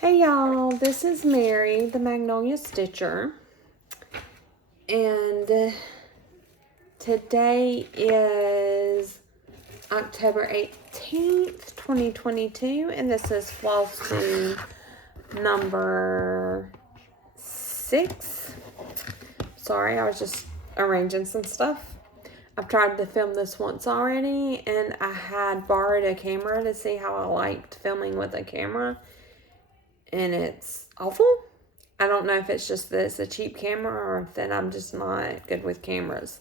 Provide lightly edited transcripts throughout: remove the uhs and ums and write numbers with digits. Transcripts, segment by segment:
Hey y'all, this is Mary, the Magnolia Stitcher, and today is October 18th, 2022, and this is Flosstube number 6. Sorry, I was just arranging some stuff. I've tried to film this once already, and I had borrowed a camera to see how I liked filming with a camera. And it's awful. I don't know if it's just that it's a cheap camera or if that I'm just not good with cameras.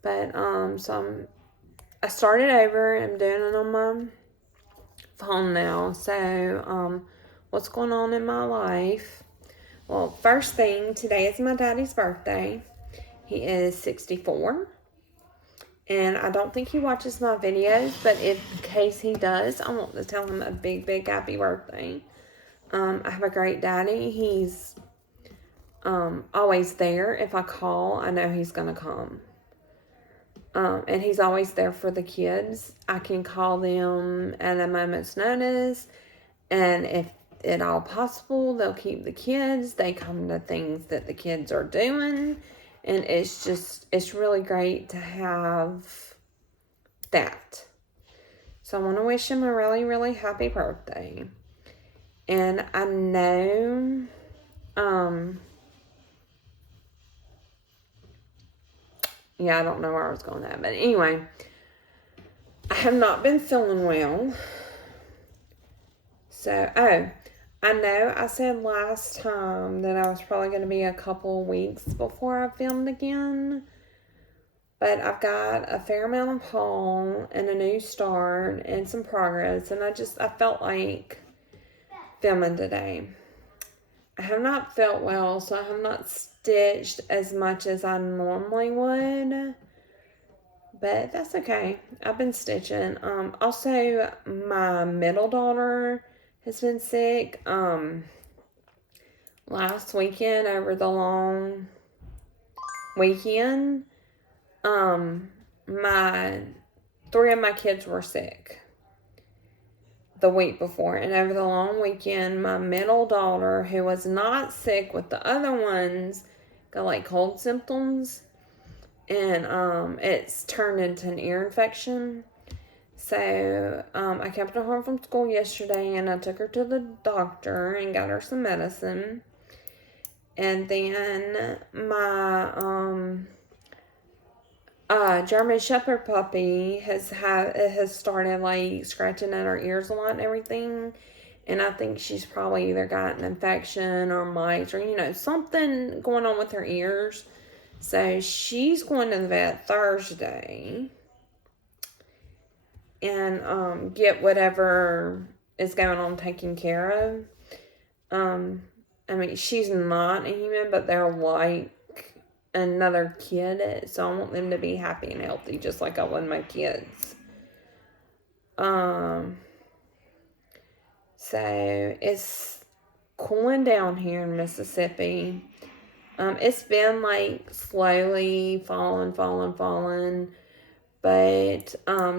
But, I started over. I'm doing it on my phone now. So, what's going on in my life? Well, first thing, today is my daddy's birthday. He is 64. And I don't think he watches my videos, but in case he does, I want to tell him a big, big happy birthday. I have a great daddy. He's always there. If I call, I know he's going to come. And he's always there for the kids. I can call them at a moment's notice. And if at all possible, they'll keep the kids. They come to things that the kids are doing. And it's really great to have that. So I want to wish him a really, really happy birthday. And I know, I don't know where I was going at, but anyway, I have not been feeling well. So, I know I said last time that I was probably going to be a couple of weeks before I filmed again, but I've got a fair amount of haul and a new start and some progress, and I felt like filming today. I have not felt well, so I have not stitched as much as I normally would, but that's okay. I've been stitching. Also, my middle daughter has been sick. Last weekend, over the long weekend, 3 of my kids were sick the week before, and over the long weekend, my middle daughter, who was not sick with the other ones, got like cold symptoms, and it's turned into an ear infection. So I kept her home from school yesterday, and I took her to the doctor and got her some medicine. And then my German Shepherd puppy has started like scratching at her ears a lot and everything, and I think she's probably either got an infection or mites or something going on with her ears. So she's going to the vet Thursday and get whatever is going on taken care of. I mean, she's not a human, but they're like another kid, so I want them to be happy and healthy, just like I want my kids. So it's cooling down here in Mississippi. It's been like slowly falling, but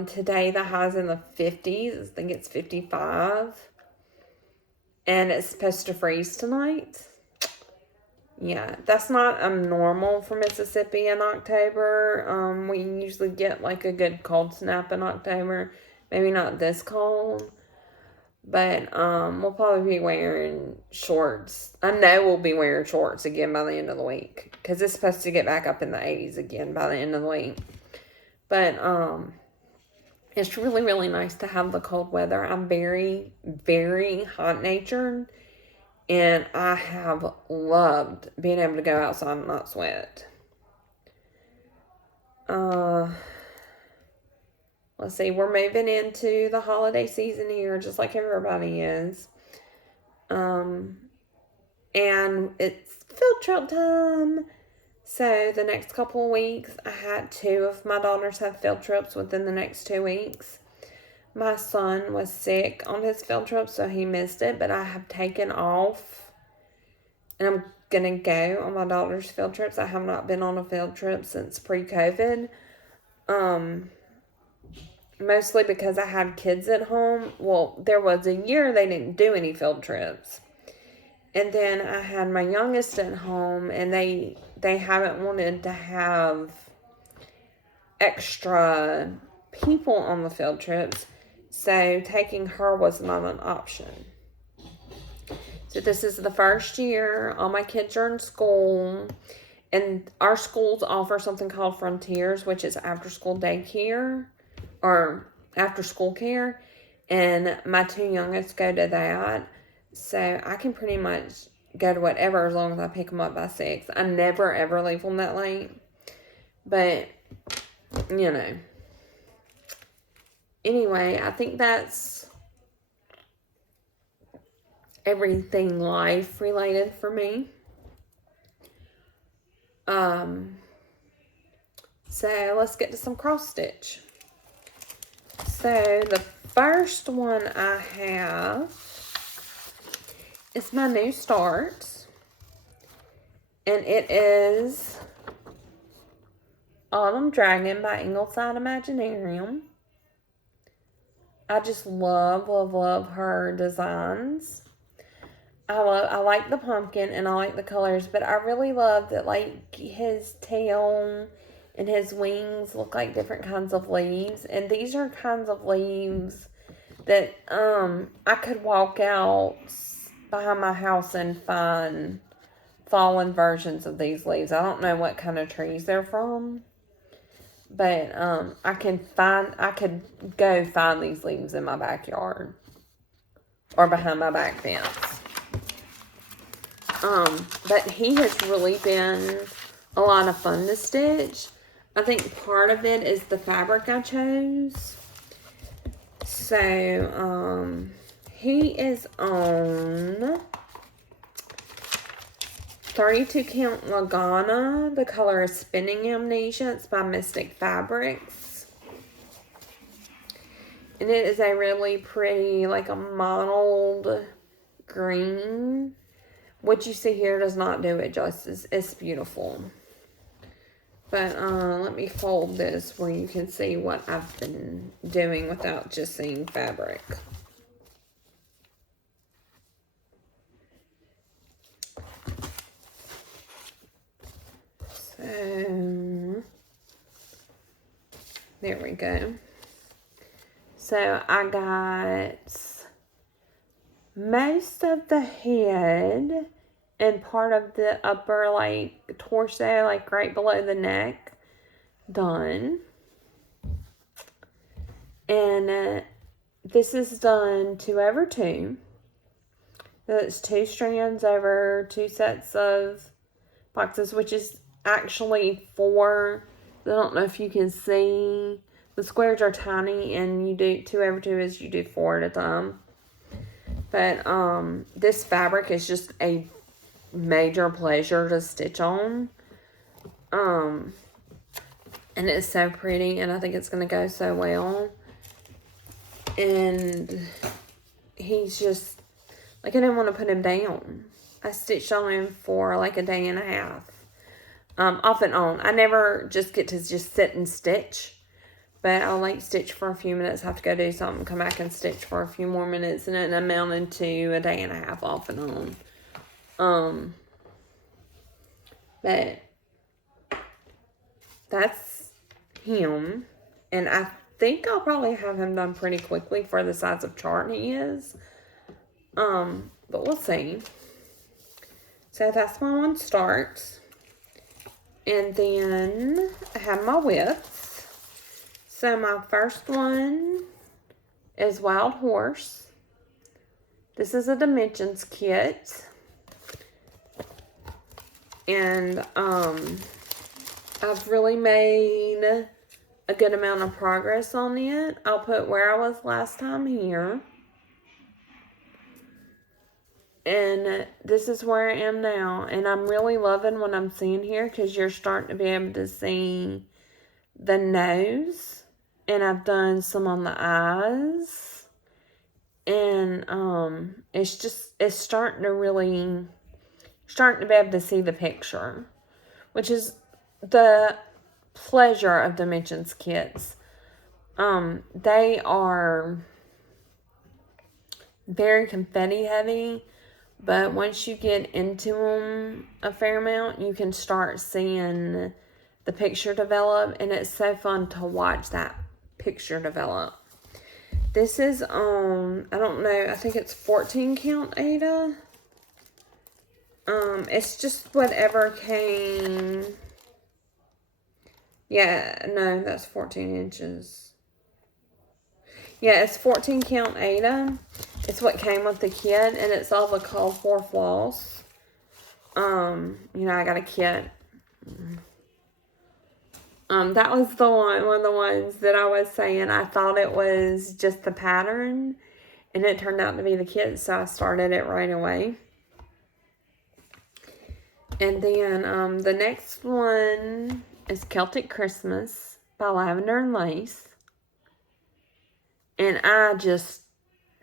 today the high's in the 50s. I think it's 55, and it's supposed to freeze tonight. Yeah, that's not normal for Mississippi in October. We usually get like a good cold snap in October. Maybe not this cold, but we'll probably be wearing shorts. I know we'll be wearing shorts again by the end of the week, because it's supposed to get back up in the 80s again by the end of the week. But it's really, really nice to have the cold weather. I'm very, very hot-natured. And I have loved being able to go outside and not sweat. Let's see, we're moving into the holiday season here, just like everybody is. And it's field trip time. So the next couple of weeks, I had 2 of my daughters have field trips within the next 2 weeks. My son was sick on his field trip, so he missed it, but I have taken off, and I'm going to go on my daughter's field trips. I have not been on a field trip since pre-COVID, mostly because I had kids at home. Well, there was a year they didn't do any field trips, And then I had my youngest at home, and they haven't wanted to have extra people on the field trips, so taking her was not an option. So this is the first year all my kids are in school, and our schools offer something called Frontiers, which is after school daycare or after school care, and my two youngest go to that. So I can pretty much go to whatever as long as I pick them up by 6. I never ever leave them that late. But, you know. Anyway, I think that's everything life related for me. So let's get to some cross stitch. So the first one I have is my new start, and it is Autumn Dragon by Ingleside Imaginarium. I just love her designs. I like the pumpkin and I like the colors, but I really love that, like, his tail and his wings look like different kinds of leaves, and these are kinds of leaves that I could walk out behind my house and find fallen versions of these leaves. I don't know what kind of trees they're from, but I could go find these leaves in my backyard or behind my back fence. But he has really been a lot of fun to stitch. I think part of it is the fabric I chose. So, he is on 32 count Lagana. The color is Spinning Amnesia. It's by Mystic Fabrics. And it is a really pretty, like a mottled green. What you see here does not do it justice. It's beautiful. But let me fold this where you can see what I've been doing without just seeing fabric. So, there we go. So, I got most of the head and part of the upper, like, torso, like, right below the neck done. And this is done 2/2. That's 2 strands over 2 sets of boxes, which is actually 4. I don't know if you can see. The squares are tiny, and you do 2/2 is you do 4 at a time. But this fabric is just a major pleasure to stitch on. And it's so pretty, and I think it's going to go so well. And he's just, like, I didn't want to put him down. I stitched on him for like a day and a half. Off and on. I never just get to just sit and stitch. But I'll, like, stitch for a few minutes, have to go do something, come back and stitch for a few more minutes, and it amounted to a day and a half off and on. But that's him. And I think I'll probably have him done pretty quickly for the size of chart he is. But we'll see. So that's my one start. And then I have my widths. So my first one is Wild Horse. This is a dimensions kit. And I've really made a good amount of progress on it. I'll put where I was last time here. And this is where I am now. And I'm really loving what I'm seeing here, because you're starting to be able to see the nose. And I've done some on the eyes. And it's starting to be able to see the picture, which is the pleasure of dimensions kits. They are very confetti heavy, But once you get into them a fair amount, you can start seeing the picture develop, and it's so fun to watch that picture develop. This is on, I don't know, I think it's 14 count Aida. It's just whatever came. Yeah, no, that's 14 inches. Yeah, it's 14 count Aida. It's what came with the kit, and it's all the called for floss. You know, I got a kit. That was one of the ones that I was saying I thought it was just the pattern, and it turned out to be the kit, so I started it right away. And then, the next one is Celtic Christmas by Lavender and Lace. And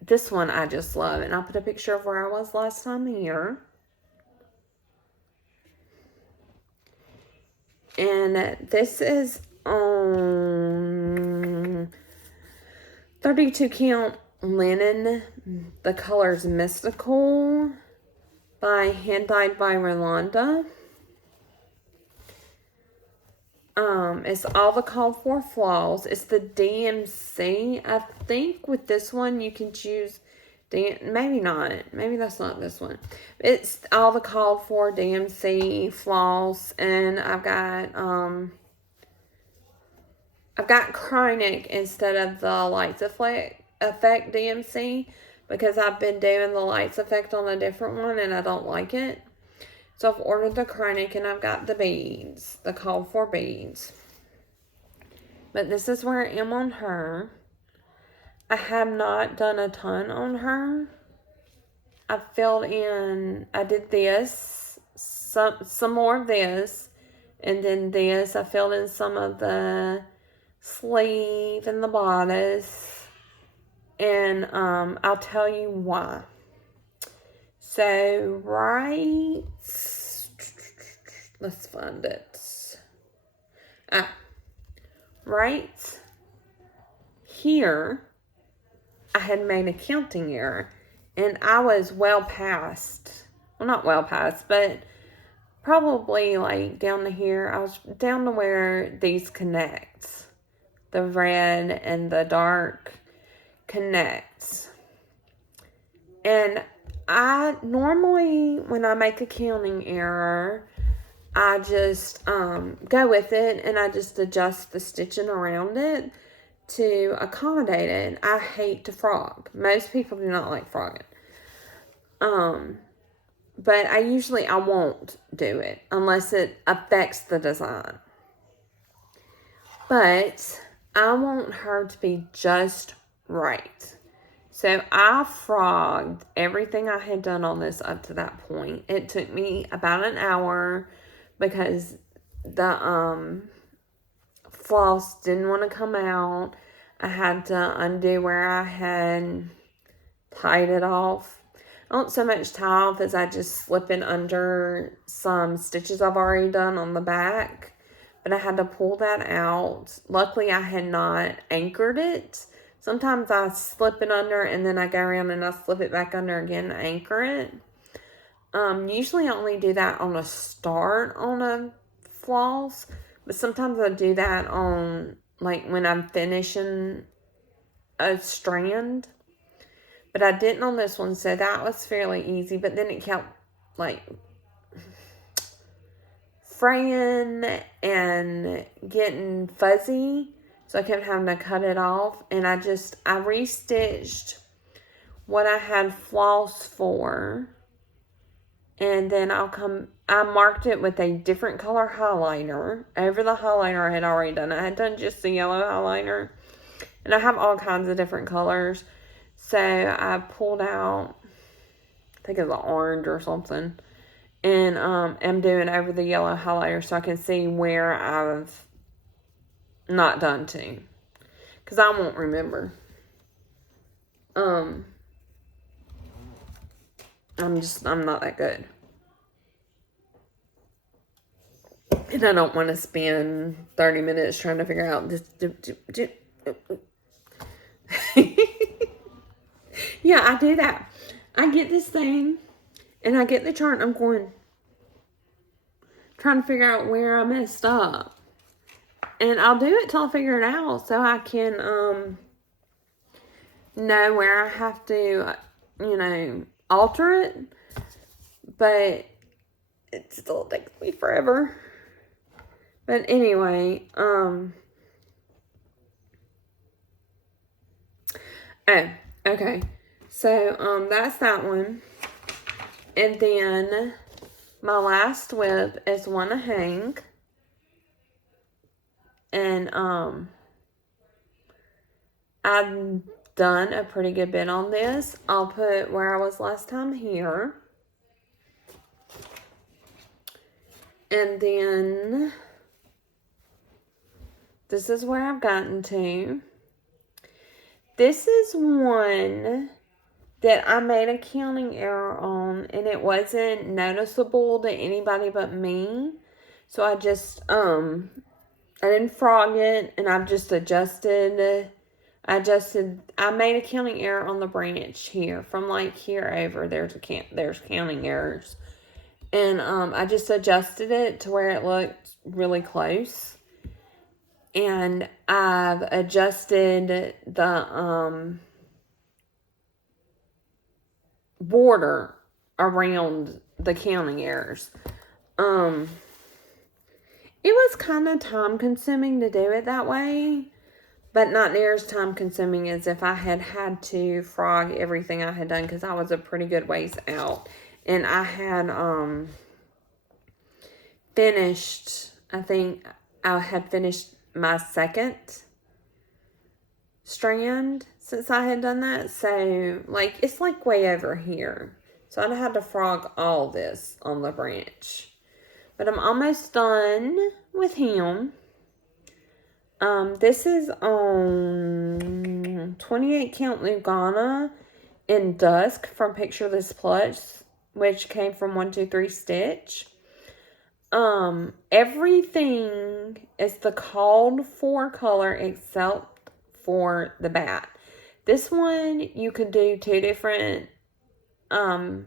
this one I just love. And I'll put a picture of where I was last time here. And this is on 32 count linen. The color's Mystical by Hand Dyed by Rolanda. It's all the called for floss. It's the DMC. I think with this one you can choose, maybe not. Maybe that's not this one. It's all the called for DMC floss, and I've got Chronic instead of the Lights Effect DMC, because I've been doing the Lights Effect on a different one and I don't like it. So I've ordered the Chronic, and I've got the beads, the called for beads. But this is where I am on her. I have not done a ton on her. I filled in, I did this, some more of this, and then this. I filled in some of the sleeve and the bodice. And I'll tell you why. So, let's find it. Right here, I had made a counting error. And I was not well past, but probably like down to here. I was down to where these connect. The red and the dark connects. And I normally, when I make a counting error, I just go with it, and I just adjust the stitching around it to accommodate it. I hate to frog. Most people do not like frogging. But I won't do it unless it affects the design. But I want her to be just right. So I frogged everything I had done on this up to that point. It took me about an hour because the floss didn't want to come out. I had to undo where I had tied it off. I don't so much tie off as I just slip in under some stitches I've already done on the back. But I had to pull that out. Luckily, I had not anchored it. Sometimes I slip it under and then I go around and I slip it back under again and anchor it. Usually I only do that on a start on a floss. But sometimes I do that on, like, when I'm finishing a strand. But I didn't on this one, so that was fairly easy. But then it kept, like, fraying and getting fuzzy. So I kept having to cut it off. And I restitched what I had floss for. And then I marked it with a different color highlighter over the highlighter I had already done. I had done just the yellow highlighter. And I have all kinds of different colors. So I pulled out, I think it's an orange or something. And I'm doing over the yellow highlighter so I can see where I've not done to. Because I won't remember. I'm not that good. And I don't want to spend 30 minutes trying to figure out this. Yeah, I do that. I get this thing And I get the chart and I'm going, trying to figure out where I messed up. And I'll do it till I figure it out so I can know where I have to, you know, alter it. But it still takes me forever. But anyway, oh, okay. So, that's that one. And then my last whip is one to hang. And, I've done a pretty good bit on this. I'll put where I was last time here. And then this is where I've gotten to. This is one that I made a counting error on, and it wasn't noticeable to anybody but me. So I just, I didn't frog it, and I've just adjusted. I made a counting error on the branch here. From like here over, there's counting errors. And I just adjusted it to where it looked really close. And I've adjusted the border around the counting errors. It was kind of time consuming to do it that way. But not near as time consuming as if I had to frog everything I had done. Because I was a pretty good ways out. And I had finished, I think I had finished my second strand since I had done that. So, like, it's like way over here. So I had to frog all this on the branch. But I'm almost done with him. This is on 28 count Lugana in Dusk from Picture This Plus, which came from 123 Stitch. Everything is the called for color except for the bat. This one, you could do 2 different, brands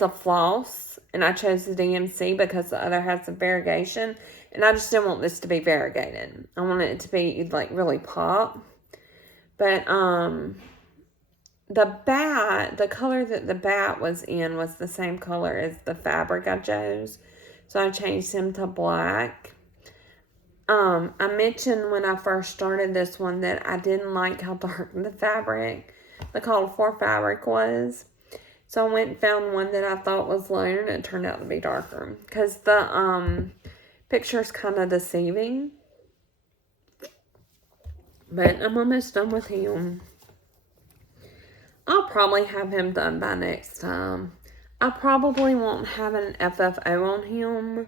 of floss, and I chose the DMC because the other has some variegation, and I just didn't want this to be variegated. I wanted it to be, like, really pop. But, the color that the bat was in was the same color as the fabric I chose. So I changed him to black. I mentioned when I first started this one that I didn't like how dark the fabric, the called for fabric was. So I went and found one that I thought was lighter, and it turned out to be darker. Because the picture's kind of deceiving. But I'm almost done with him. I'll probably have him done by next time. I probably won't have an FFO on him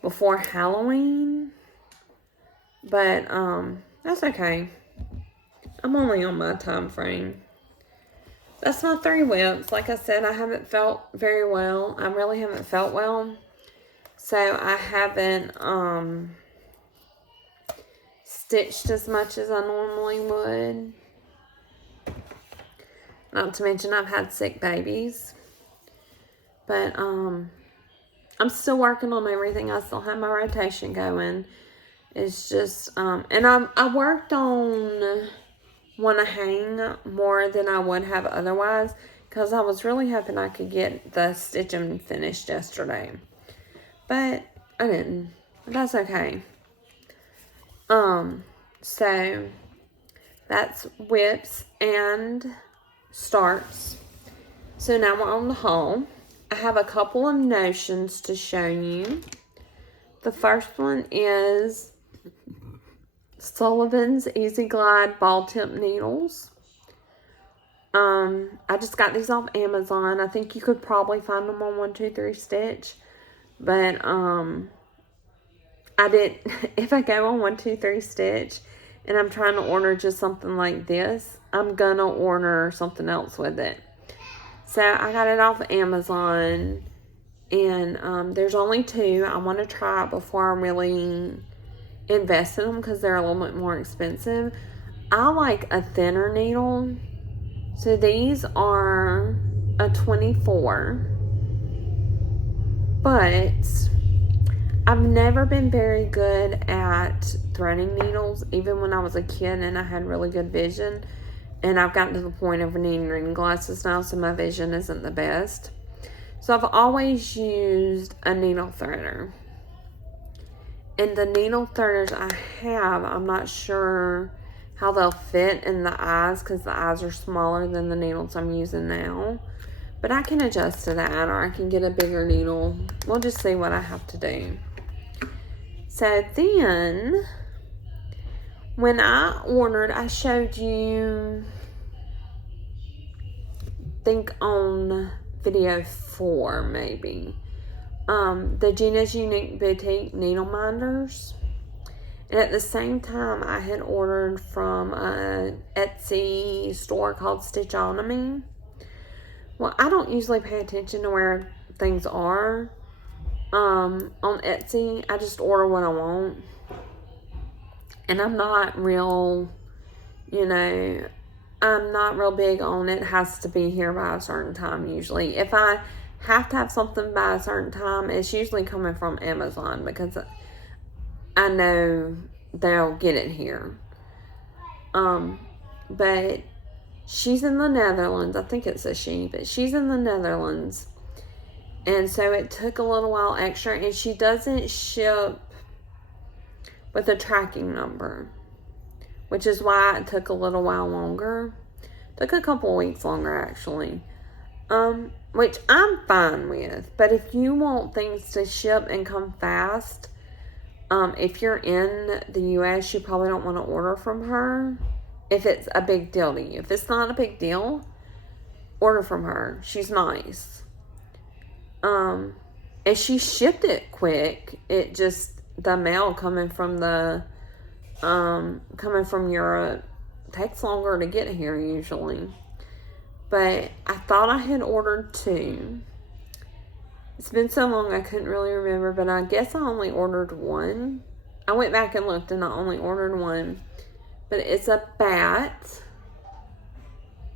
before Halloween. But, that's okay. I'm only on my time frame. That's my 3 whips. Like I said, I haven't felt very well. I really haven't felt well. So, I haven't, stitched as much as I normally would. Not to mention I've had sick babies. But, I'm still working on everything. I still have my rotation going. It's just, and I worked on want to hang more than I would have otherwise. Because I was really hoping I could get the stitching finished yesterday. But I didn't. But that's okay. So that's whips and starts. So now we're on the haul. I have a couple of notions to show you. The first one is Sullivan's Easy Glide ball tip needles. I just got these off Amazon. I think you could probably find them on 123 Stitch. But, if I go on 123 Stitch and I'm trying to order just something like this, I'm gonna order something else with it. So, I got it off Amazon, and, there's only 2. I want to try it before I really invest in them, because they're a little bit more expensive. I like a thinner needle. So, these are a 24, but I've never been very good at threading needles, even when I was a kid and I had really good vision. And I've gotten to the point of needing reading glasses now, so my vision isn't the best. So I've always used a needle threader. And the needle threaders I have, I'm not sure how they'll fit in the eyes, because the eyes are smaller than the needles I'm using now. But I can adjust to that, or I can get a bigger needle. We'll just see what I have to do. So then, when I ordered, I showed you, I think on video 4 maybe, the Gina's Unique Boutique needle minders. And at the same time, I had ordered from a Etsy store called Stitchonomy. Well, I don't usually pay attention to where things are on Etsy. I just order what I want. And I'm not real, I'm not real big on it has to be here by a certain time usually. If I have to have something by a certain time, it's usually coming from Amazon, because I know they'll get it here. But she's in the Netherlands. I think it's a she, but she's in the Netherlands. And so it took a little while extra, and she doesn't ship with a tracking number, which is why it took a little while longer. Took a couple weeks longer, actually. Which I'm fine with. But if you want things to ship and come fast, if you're in the U.S., you probably don't want to order from her if it's a big deal to you. If it's not a big deal, order from her. She's nice. And she shipped it quick. It just, the mail coming from Europe takes longer to get here usually. But I thought I had ordered 2. It's been so long I couldn't really remember, but I guess I only ordered 1. I went back and looked, and I only ordered 1. But it's a bat,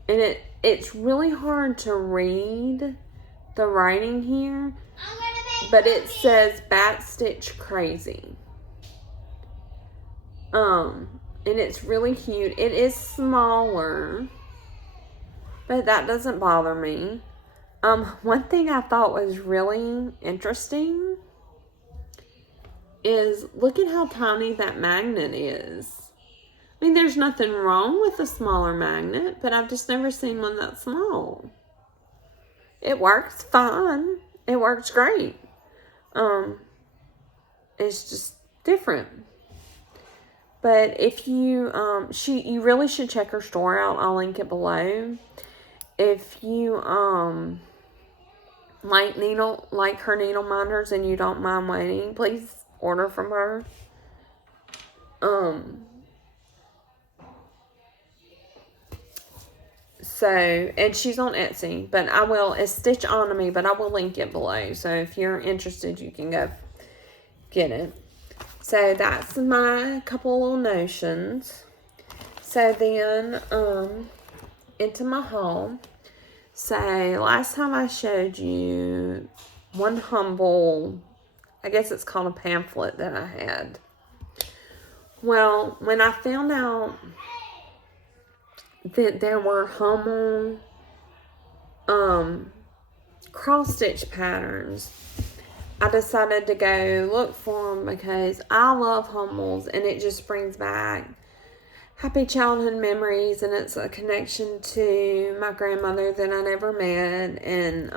and it's really hard to read the writing here, but it says Bat Stitch Crazy. And it's really cute. It is smaller, but that doesn't bother me. One thing I thought was really interesting is look at how tiny that magnet is. I mean, there's nothing wrong with a smaller magnet, but I've just never seen one that small. It works fine. It works great. It's just different. But if you, you really should check her store out. I'll link it below. If you, like her needle minders and you don't mind waiting, please order from her. So, and she's on Etsy, but it's Stitchonomy, but I will link it below. So if you're interested, you can go get it. So that's my couple little notions. So then, into my haul. So last time I showed you one humble, I guess it's called a pamphlet that I had. Well, when I found out that there were Hummel cross stitch patterns, I decided to go look for them because I love Hummels, and it just brings back happy childhood memories, and it's a connection to my grandmother that I never met, and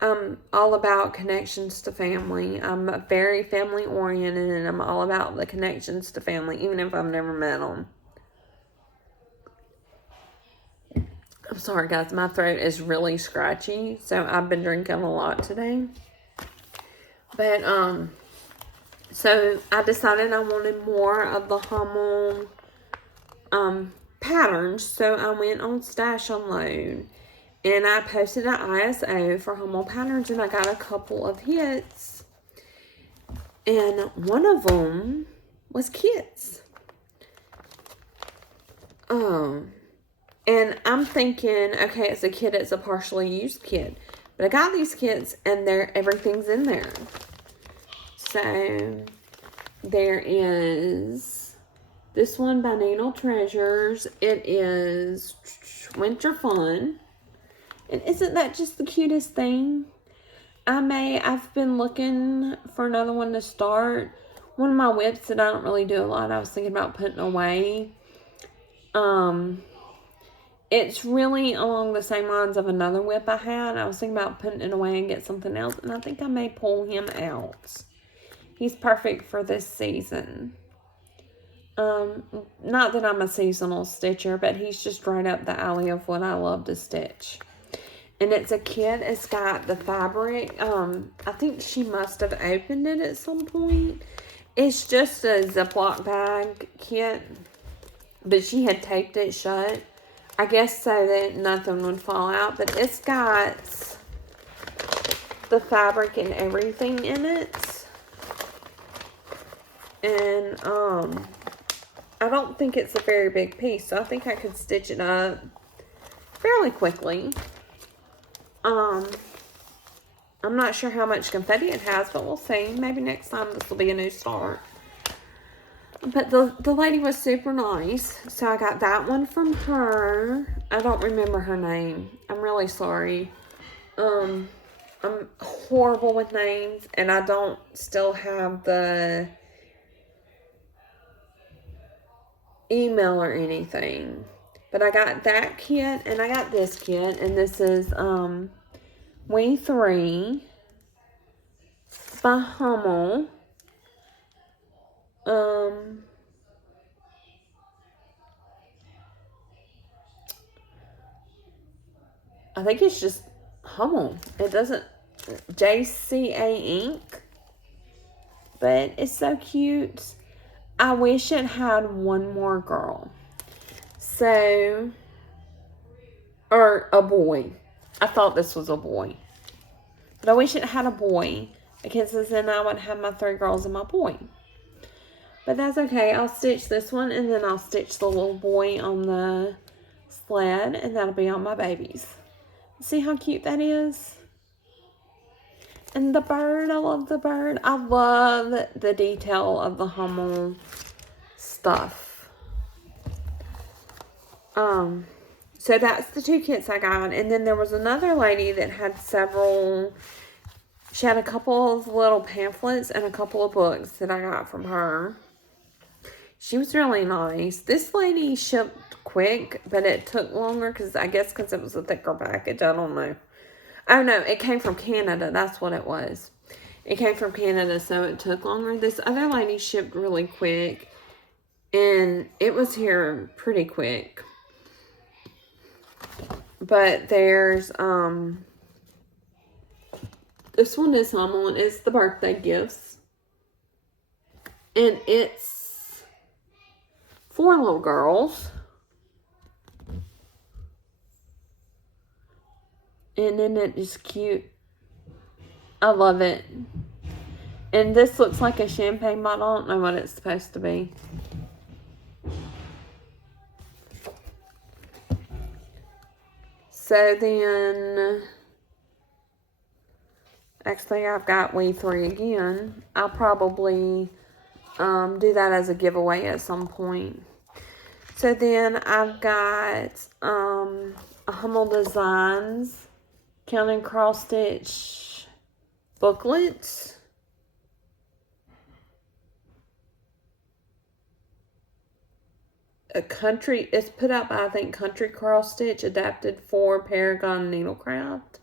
I'm all about connections to family. I'm very family oriented, and I'm all about the connections to family, even if I've never met them. I'm sorry guys, my throat is really scratchy, so I've been drinking a lot today. But so I decided I wanted more of the Hummel patterns, so I went on Stash Unload, and I posted an ISO for Hummel patterns, and I got a couple of hits, and one of them was kits. And I'm thinking, okay, it's a kit, it's a partially used kit. But I got these kits and everything's in there. So there is this one by Needle Treasures. It is Winter Fun. And isn't that just the cutest thing? I've been looking for another one to start. One of my whips that I don't really do a lot, I was thinking about putting away. It's really along the same lines of another whip I had. I was thinking about putting it away and get something else. And I think I may pull him out. He's perfect for this season. Not that I'm a seasonal stitcher, but he's just right up the alley of what I love to stitch. And it's a kit. It's got the fabric. I think she must have opened it at some point. It's just a Ziploc bag kit. But she had taped it shut. I guess so that nothing would fall out. But it's got the fabric and everything in it. And I don't think it's a very big piece. So I think I could stitch it up fairly quickly. I'm not sure how much confetti it has, but we'll see. Maybe next time this will be a new start. But the lady was super nice. So I got that one from her. I don't remember her name. I'm really sorry. I'm horrible with names. And I don't still have the email or anything. But I got that kit and I got this kit. And this is We 3 by Hummel. I think it's just Hummel. It doesn't, JCA ink. But it's so cute. I wish it had one more girl. So, or a boy. I thought this was a boy. But I wish it had a boy. Because then I would have my 3 girls and my boy. But that's okay. I'll stitch this one. And then I'll stitch the little boy on the sled. And that'll be on my babies. See how cute that is? And the bird. I love the bird. I love the detail of the Hummel stuff. So that's the 2 kits I got. And then there was another lady that had several. She had a couple of little pamphlets and a couple of books that I got from her. She was really nice. This lady shipped quick, but it took longer because I guess because it was a thicker package. I don't know. Oh no, it came from Canada. That's what it was. It came from Canada, so it took longer. This other lady shipped really quick, and it was here pretty quick. But there's, this one is Hummel, and it's the birthday gifts. And it's 4 little girls. And then it is cute. I love it. And this looks like a champagne bottle. I don't know what it's supposed to be. So then, actually I've got We 3 again. I'll probably do that as a giveaway at some point. So then I've got a Hummel Designs Counting Cross Stitch booklet. It's put out by, I think, Country Cross Stitch, adapted for Paragon Needlecraft.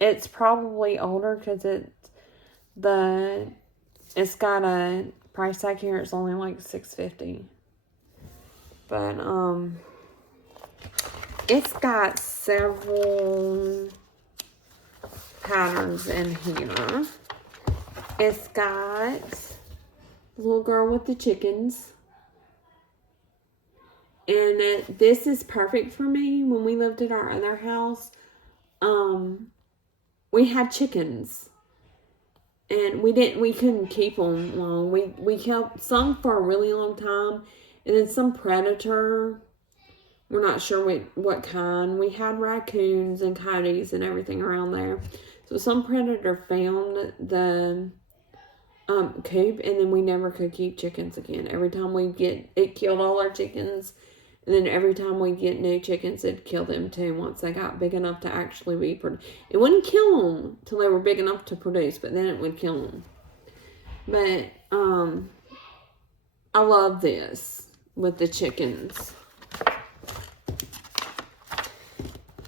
It's probably older because it's got a price tag here. It's only like $6.50. But it's got several patterns in here. It's got Little Girl with the Chickens. And this is perfect for me. When we lived at our other house, we had chickens. And we couldn't keep them long. We kept some for a really long time. And then some predator. We're not sure what kind. We had raccoons and coyotes and everything around there. So some predator found the coop, and then we never could keep chickens again. Every time it killed all our chickens. And then every time we get new chickens, it'd kill them too once they got big enough to actually be produced. It wouldn't kill them till they were big enough to produce, but then it would kill them. But I love this with the chickens.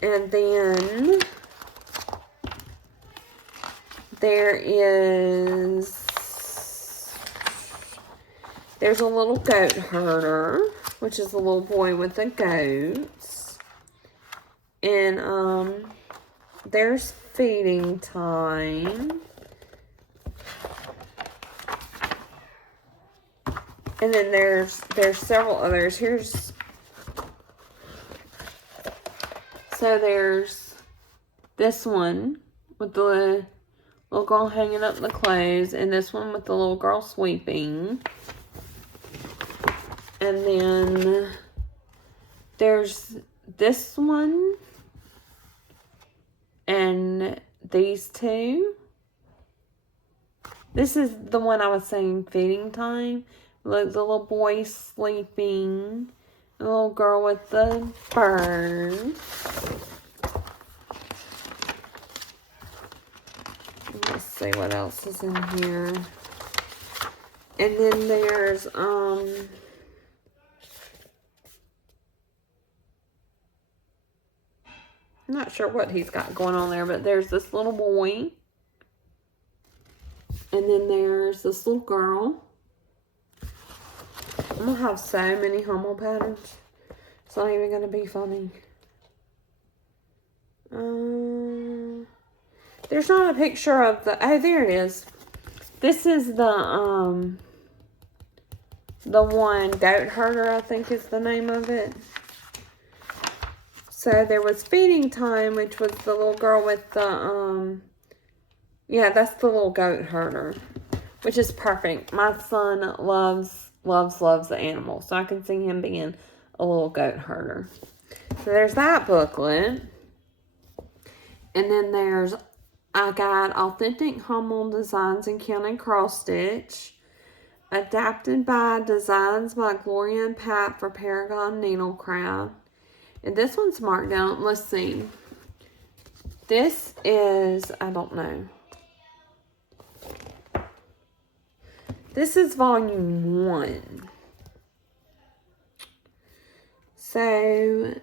And then there's a little goat herder, which is a little boy with the goats. And there's feeding time. And then there's several others. So there's this one with the little girl hanging up the clothes, and this one with the little girl sweeping. And then there's this one and these two. This is the one I was saying feeding time. Look, the little boy sleeping. The little girl with the bird. Let's see what else is in here. And then there's, I'm not sure what he's got going on there, but there's this little boy. And then there's this little girl. I'm going to have so many Hummel patterns. It's not even going to be funny. There's not a picture of the... Oh, there it is. This is the one, Goat Herder, I think is the name of it. So there was feeding time, which was the little girl with the, yeah, that's the little Goat Herder, which is perfect. My son loves the animals, so I can see him being a little goat herder. So there's that booklet. And then I got Authentic Hummel Designs in Counting Cross Stitch. Adapted by Designs by Gloria and Pat for Paragon Needlecraft. And this one's marked down. Let's see. This is, I don't know. This is volume 1. So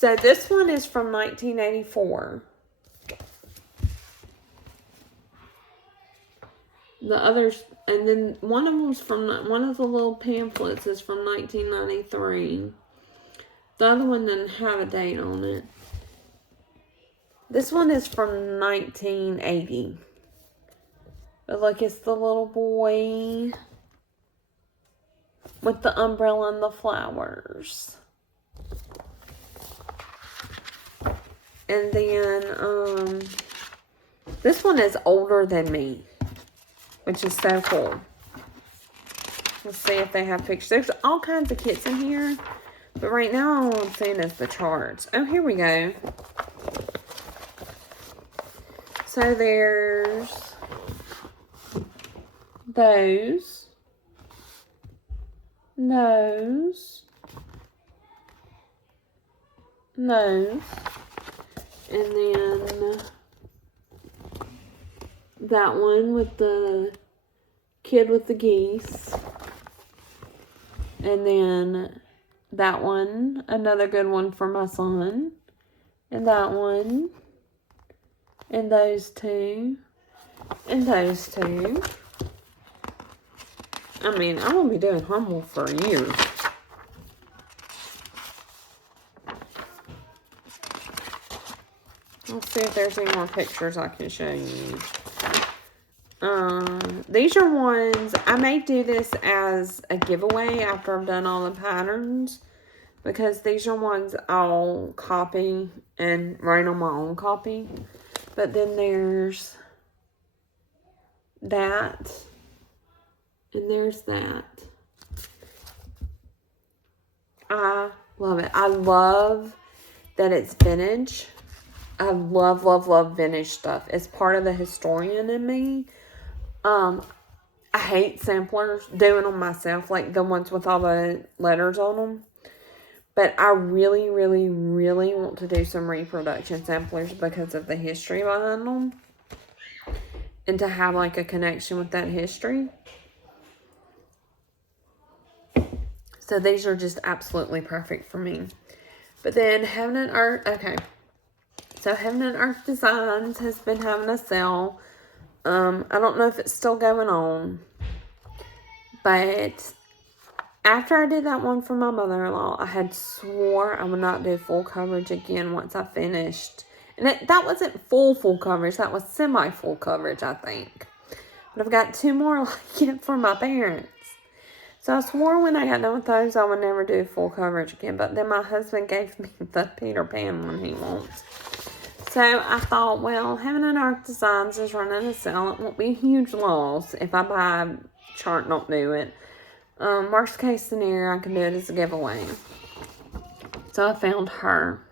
this one is from 1984. The others, and then one of them's from, one of the little pamphlets is from 1993. The other one doesn't have a date on it. This one is from 1980. But look, it's the little boy with the umbrella and the flowers. And then, this one is older than me, which is so cool. Let's see if they have pictures. There's all kinds of kits in here, but right now all I'm seeing is the charts. Oh, here we go. So there's those, and then that one with the kid with the geese, and then that one, another good one for my son, and that one, and those two, and those two. I mean, I'm going to be doing Hummel for years. Let's see if there's any more pictures I can show you. These are ones, I may do this as a giveaway after I've done all the patterns. Because these are ones I'll copy and write on my own copy. But then there's that. And there's that. I love it. I love that it's vintage. I love, love, love vintage stuff. It's part of the historian in me. I hate samplers, doing them myself, like the ones with all the letters on them. But I really, really, really want to do some reproduction samplers because of the history behind them. And to have like a connection with that history. So these are just absolutely perfect for me. But then Heaven and Earth, okay. So Heaven and Earth Designs has been having a sale. I don't know if it's still going on. But after I did that one for my mother-in-law, I had swore I would not do full coverage again once I finished. And that wasn't full coverage. That was semi-full coverage, I think. But I've got 2 more like it for my parents. So I swore when I got done with those, I would never do full coverage again. But then my husband gave me the Peter Pan one he wants. So I thought, well, Heaven and Earth Designs is running a sale. It won't be a huge loss if I buy a chart and don't do it. Worst case scenario, I can do it as a giveaway. So I found her.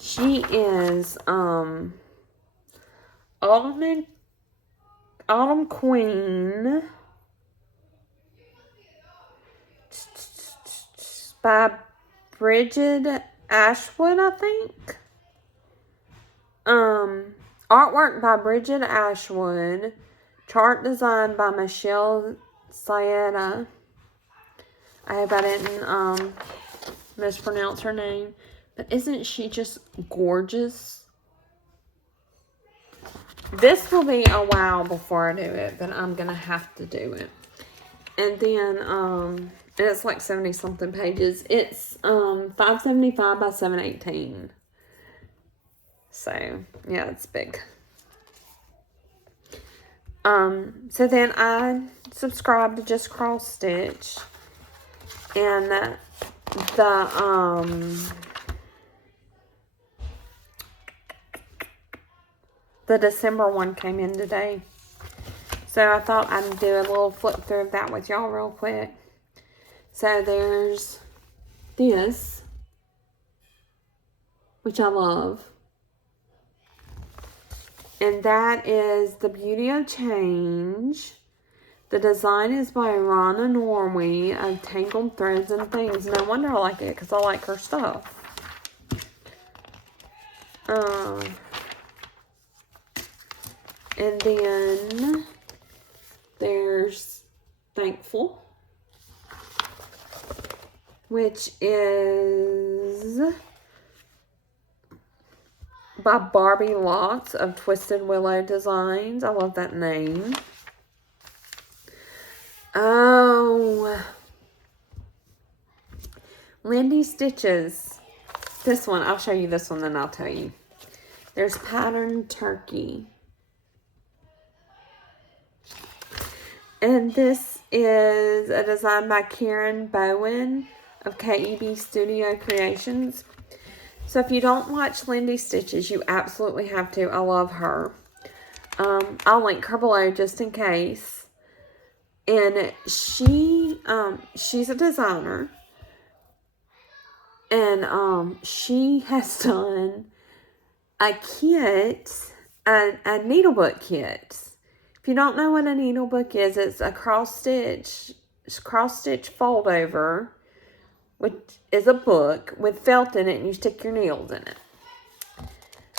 She is Autumn Queen by Bridget Ashwood, I think. Artwork by Bridget Ashwood. Chart design by Michelle Sayeda. I hope I didn't mispronounce her name. But isn't she just gorgeous? This will be a while before I do it, but I'm going to have to do it. And then, it's like 70 something pages. It's 575 by 718. So, yeah, it's big. So then I subscribed to Just Crossstitch. And the December one came in today. So I thought I'd do a little flip through of that with y'all real quick. So there's this, which I love. And that is The Beauty of Change. The design is by Rana Norway of Tangled Threads and Things. No wonder I like it, because I like her stuff. And then there's Thankful, which is by Barbie Lots of Twisted Willow Designs. I love that name. Oh, Lindy Stitches. This one, I'll show you this one, then I'll tell you. There's Patterned Turkey. And this is a design by Karen Bowen of KEB Studio Creations. So if you don't watch Lindy Stitches, you absolutely have to. I love her. I'll link her below just in case. And she's a designer. And she has done a kit, a needlebook kit. If you don't know what a needlebook is, it's a cross-stitch fold over, which is a book with felt in it, and you stick your needles in it.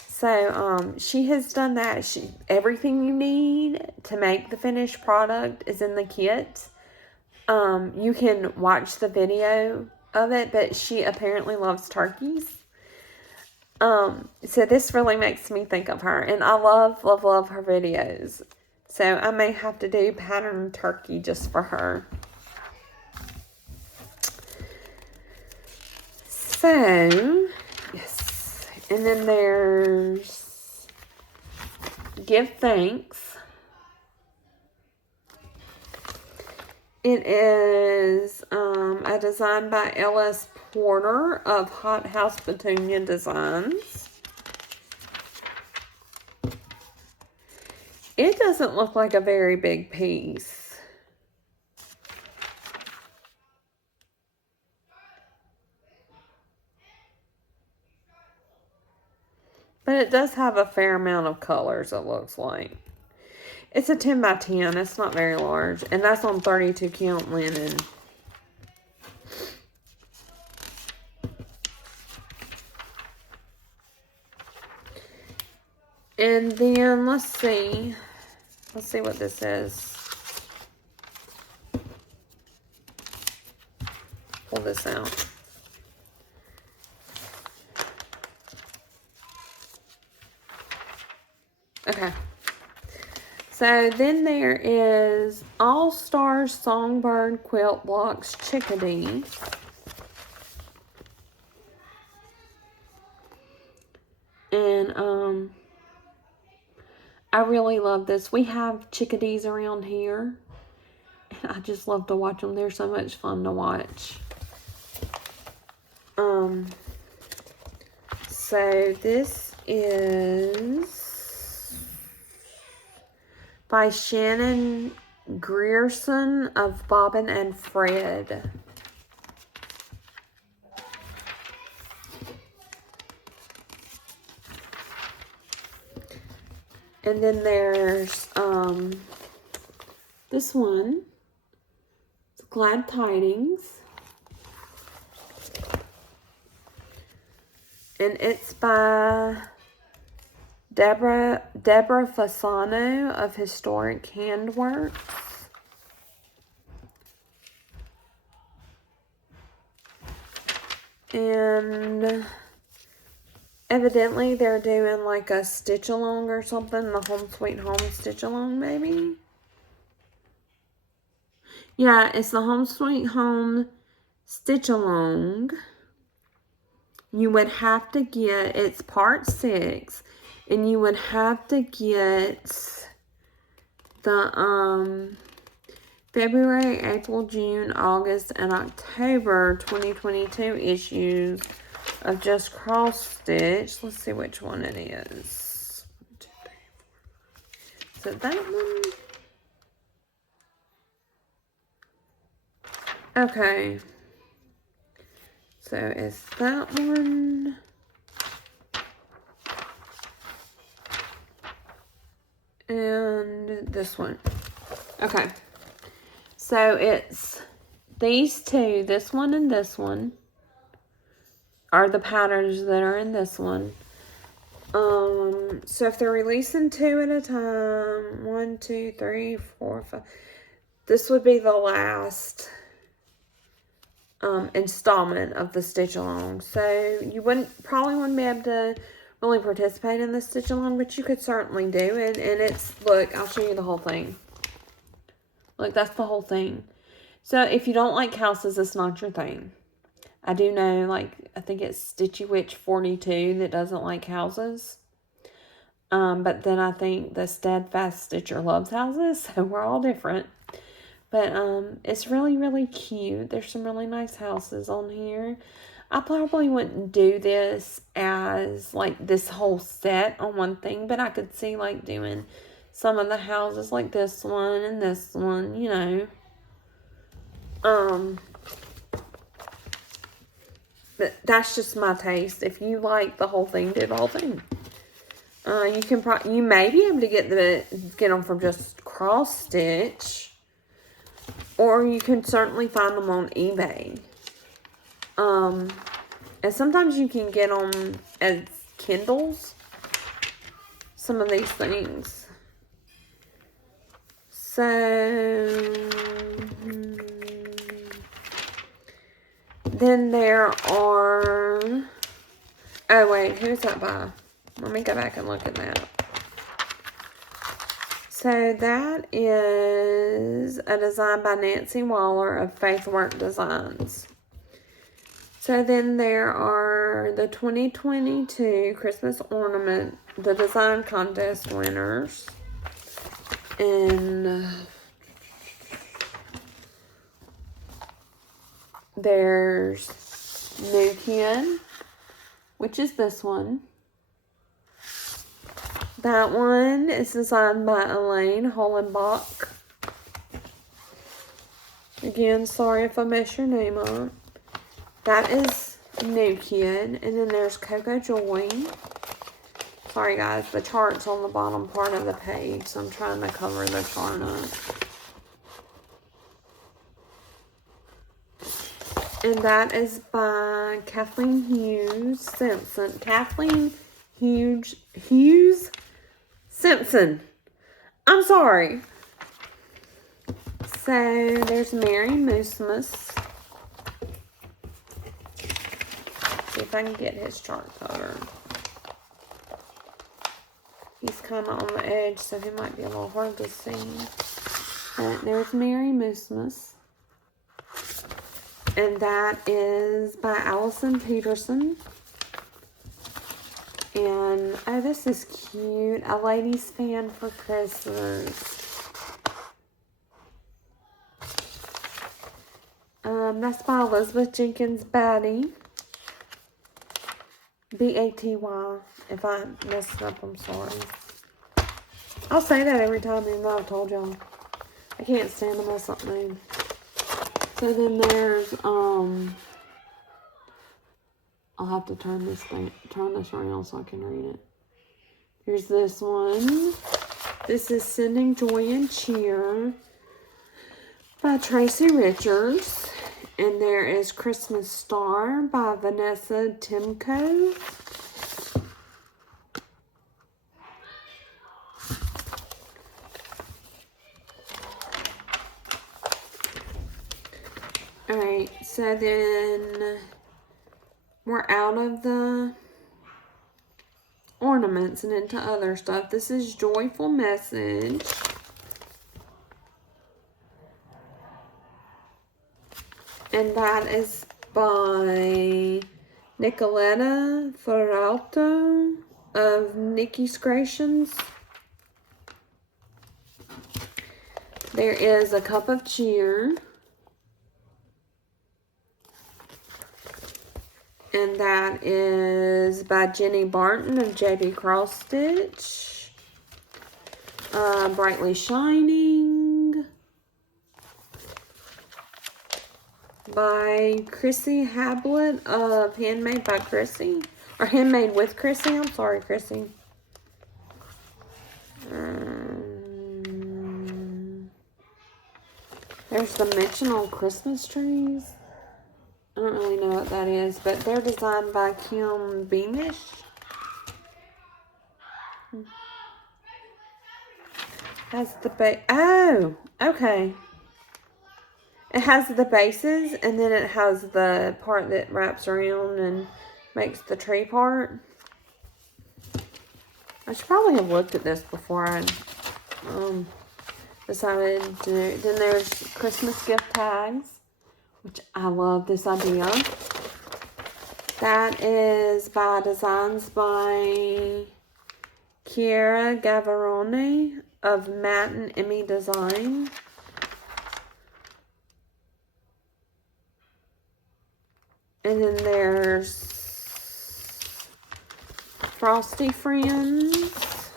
So, she has done that. Everything you need to make the finished product is in the kit. You can watch the video of it, but she apparently loves turkeys. So this really makes me think of her, and I love, love, love her videos. So I may have to do Patterned Turkey just for her. So, yes. And then there's Give Thanks. It is a design by L.S. Porter of Hot House Petunia Designs. It doesn't look like a very big piece. But it does have a fair amount of colors, it looks like. It's a 10 by 10. It's not very large. And that's on 32 count linen. And then, let's see. Let's see what this is. Pull this out. Okay. So then there is All Stars Songbird Quilt Blocks Chickadee. And I really love this. We have chickadees around here. And I just love to watch them. They're so much fun to watch. So this is by Shannon Grierson of Bobbin and Fred. And then there's this one. It's Glad Tidings. And it's by Deborah Fasano of Historic Handworks. And evidently they're doing like a stitch along or something. The Home Sweet Home stitch along, maybe. Yeah, it's the Home Sweet Home stitch along. You would have to get, it's part 6, and you would have to get the February, April, June, August, and October 2022 issues of Just Crossstitch. Let's see which one it is. 1, 2, 3, 4. Is it that one? Okay. So it's that one. And this one. Okay. So it's these two, this one and this one, are the patterns that are in this one. So if they're releasing 2 at a time, 1, 2, 3, 4, 5, this would be the last installment of the stitch along. So you probably wouldn't be able to really participate in the stitch along, but you could certainly do it. And it's, look, I'll show you the whole thing. Look, that's the whole thing. So if you don't like houses, it's not your thing. I do know, like, I think it's Stitchy Witch 42 that doesn't like houses. But then I think the Steadfast Stitcher loves houses, so we're all different. But it's really, really cute. There's some really nice houses on here. I probably wouldn't do this as, like, this whole set on one thing. But I could see, like, doing some of the houses like this one and this one, you know. But that's just my taste. If you like the whole thing, do the whole thing. You may be able to get them from Just Crossstitch. Or you can certainly find them on eBay. And sometimes you can get them as Kindles. Some of these things. So, then there are, oh wait, who's that by? Let me go back and look at that. So that is a design by Nancy Waller of Faithwork Designs. So then there are the 2022 Christmas Ornament, the design contest winners. And there's Nukian, which is this one. That one is designed by Elaine Hollenbach. Again, sorry if I mess your name up. That is Nukian. And then there's Coco Joy. Sorry guys, the chart's on the bottom part of the page, so I'm trying to cover the chart up. And that is by Kathleen Hughes Simpson. Kathleen Hughes Simpson. I'm sorry. So there's Merry Moosmus. See if I can get his chart covered. He's kind of on the edge, so he might be a little hard to see. But there's Merry Moosmus. And that is by Allison Peterson. And, oh, this is cute. A Lady's Fan for Christmas. That's by Elizabeth Jenkins Batty. B-A-T-Y. If I messed it up, I'm sorry. I'll say that every time, even though I've told y'all. I can't stand to mess up names. So then there's, I'll have to turn this around so I can read it. Here's this one. This is Sending Joy and Cheer by Tracy Richards. And there is Christmas Star by Vanessa Timko. Alright, so then we're out of the ornaments and into other stuff. This is Joyful Message. And that is by Nicoletta Ferrauto of Nikki's Creations. There is A Cup of Cheer. And that is by Jenny Barton of J.D. Crossstitch. Brightly Shining. By Chrissy Hablett of Handmade by Chrissy. Or Handmade with Chrissy. I'm sorry, Chrissy. There's Dimensional Christmas Trees. I don't really know what that is, but they're designed by Kim Beamish. Has the oh, okay. It has the bases, and then it has the part that wraps around and makes the tree part. I should probably have looked at this before I decided to do it. Then there's Christmas gift tags, which I love this idea. That is by Designs by Chiara Gavarone of Matt and Emmy Design. And then there's Frosty Friends.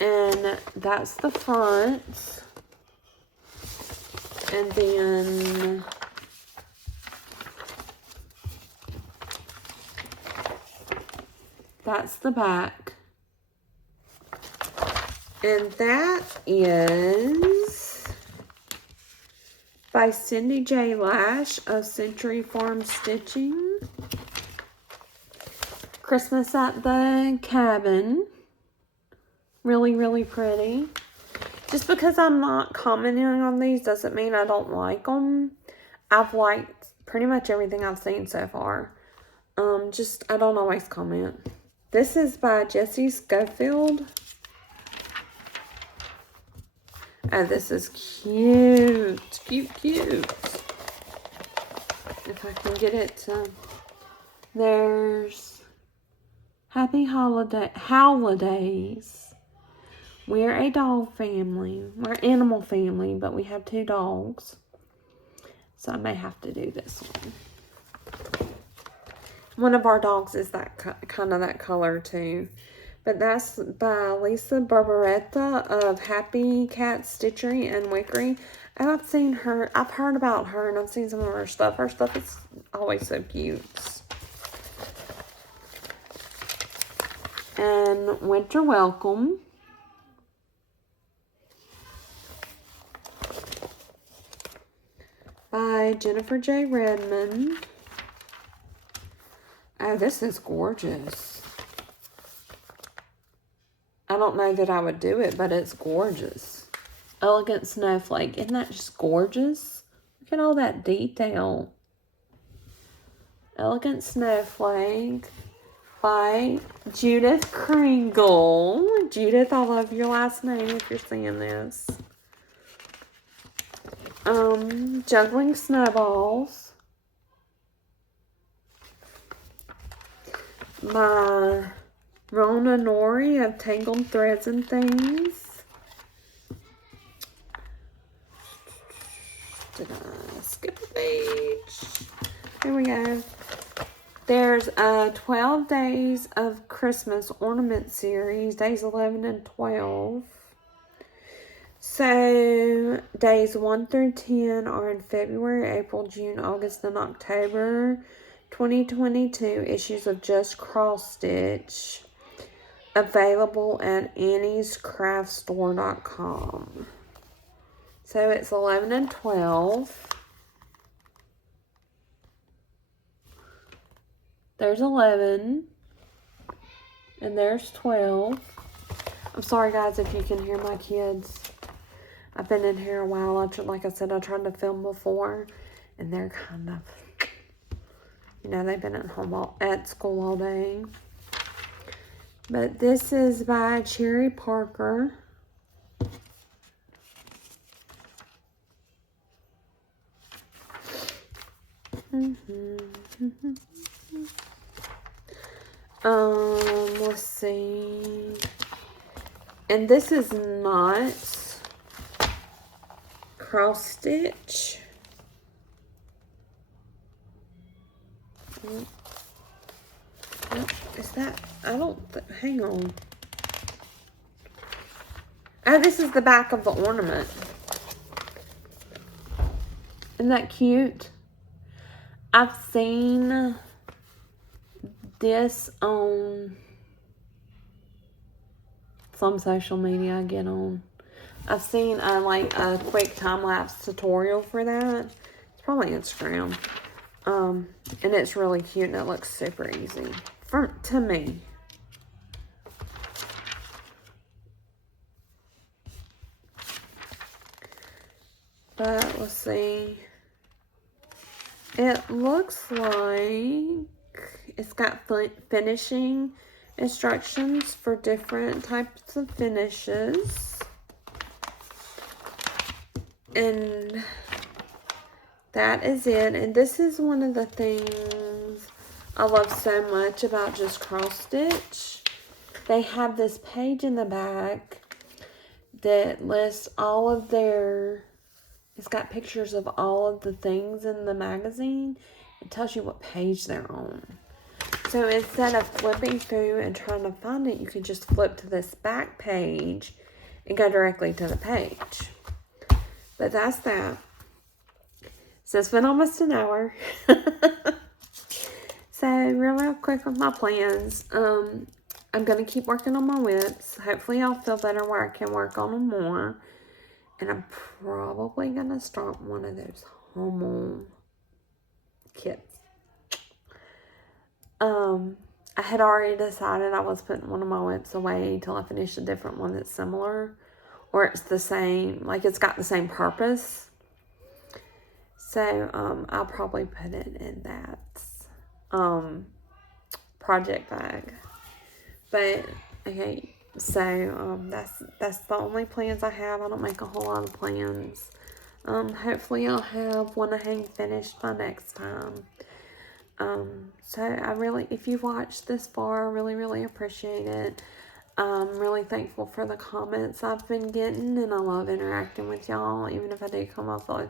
And that's the front. And then that's the back. And that is by Cindy J. Lash of Century Farm Stitching. Christmas at the Cabin. Really, really pretty. Just because I'm not commenting on these doesn't mean I don't like them. I've liked pretty much everything I've seen so far. Just, I don't always comment. This is by Jessie Schofield. Oh, this is cute. Cute, cute. If I can get it to... There's Happy Holidays. We're a dog family. We're an animal family, but we have 2 dogs. So I may have to do this one. One of our dogs is that kind of that color too. But that's by Lisa Barbaretta of Happy Cat Stitchery and Wickery. And I've seen her, I've heard about her, and I've seen some of her stuff. Her stuff is always so cute. then Winter Welcome. By Jennifer J. Redmond. Oh, this is gorgeous. I don't know that I would do it, but it's gorgeous. Elegant Snowflake. Isn't that just gorgeous? Look at all that detail. Elegant Snowflake by Judith Kringle. Judith, I love your last name if you're seeing this. Juggling Snowballs by Rona Nori of Tangled Threads and Things. Did I skip a page? Here we go. There's a 12 Days of Christmas Ornament Series, days 11 and 12. So, days 1 through 10 are in February, April, June, August, and October 2022 issues of Just Crossstitch. Available at anniescraftstore.com. So, it's 11 and 12. There's 11. And there's 12. I'm sorry, guys, if you can hear my kids. I've been in here a while. Like I said, I tried to film before. And they're kind of, you know, they've been at school all day. But this is by Cherry Parker. Let's see. And this is not cross stitch. Is that, I don't, hang on. Oh, this is the back of the ornament. Isn't that cute? I've seen this on some social media I get on. I've seen like a quick time-lapse tutorial for that. It's probably Instagram. And it's really cute and it looks super easy to me. But let's see. It looks like it's got finishing instructions for different types of finishes. And that is it. And this is one of the things I love so much about Just Cross Stitch. They have this page in the back that lists all of their, it's got pictures of all of the things in the magazine. It tells you what page they're on. So instead of flipping through and trying to find it, you can just flip to this back page and go directly to the page. But that's that. So it's been almost an hour. So real quick with my plans. I'm going to keep working on my whips. Hopefully I'll feel better where I can work on them more. And I'm probably going to start one of those Hummel kits. I had already decided I was putting one of my whips away until I finish a different one that's similar. Or it's the same, like it's got the same purpose. So, I'll probably put it in that, project bag. But, okay, so, that's the only plans I have. I don't make a whole lot of plans. Hopefully I'll have one to hang finished by next time. So I really, if you watched this far, I really appreciate it. I'm really thankful for the comments I've been getting, and I love interacting with y'all, even if I do come off like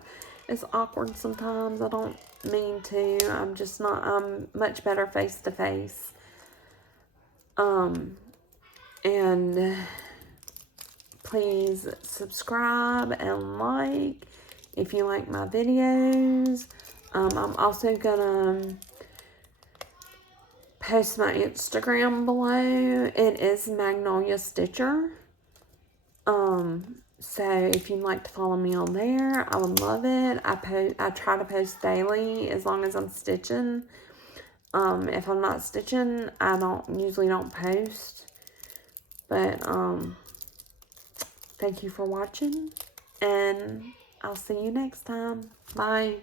it's awkward sometimes. I don't mean to. I'm much better face to face. And please subscribe and like if you like my videos. I'm also gonna post my Instagram below. It is Magnolia Stitcher. So if you'd like to follow me on there, I would love it. I try to post daily as long as I'm stitching. If I'm not stitching, I usually don't post. But thank you for watching, and I'll see you next time. Bye.